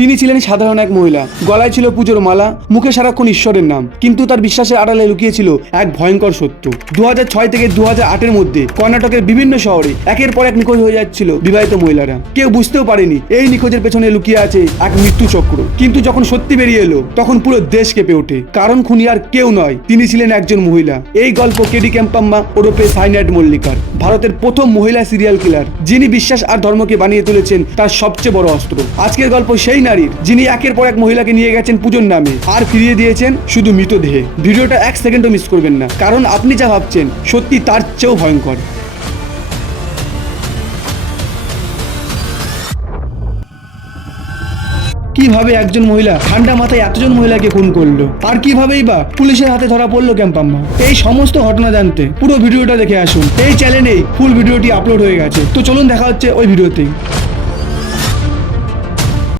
তিনি ছিলেন সাধারণ এক মহিলা, গলায় ছিল পুজোর মালা, মুখে সারাক্ষণ ঈশ্বরের নাম, কিন্তু তার বিশ্বাসের আড়ালে লুকিয়েছিল এক ভয়ঙ্কর সত্য। 2006 থেকে 2008-এর মধ্যে কর্ণাটকের বিভিন্ন শহরে একের পর এক নিখোঁজ হয়ে যাচ্ছিল বিবাহিত মহিলারা। কেউ বুঝতেও পারেনি এই নিখোঁজের পেছনে লুকিয়ে আছে এক মৃত্যু চক্র। কিন্তু যখন সত্যি বেরিয়ে এলো তখন পুরো দেশ কেঁপে ওঠে, কারণ খুনি আর কেউ নয়, তিনি ছিলেন একজন মহিলা। এই গল্প কেডি কেম্পাম্মা ওরফে সাইনাইড মল্লিকার, ভারতের প্রথম মহিলা সিরিয়াল কিলার, যিনি বিশ্বাস আর ধর্মকে বানিয়ে তুলেছেন তার সবচেয়ে বড় অস্ত্র। আজকের গল্প সেই নারীর যিনি একের পর এক মহিলাকে নিয়ে গেছেন পুজোর নামে আর ফিরিয়ে দিয়েছেন শুধু মৃতদেহে। ভিডিওটা এক সেকেন্ডও মিস করবেন না, কারণ আপনি যা ভাবছেন সত্যি তার চেয়েও ভয়ঙ্কর। কিভাবে একজন মহিলা ঠান্ডা মাথায় এতজন মহিলাকে খুন করলো, আর কিভাবেই বা পুলিশের হাতে ধরা পড়লো ক্যাম্পাম্মা, এই সমস্ত ঘটনা জানতে পুরো ভিডিওটা দেখে আসুন। এই চ্যানেলেই ফুল ভিডিওটি আপলোড হয়ে গেছে, তো চলুন দেখা হচ্ছে ওই ভিডিওতেই।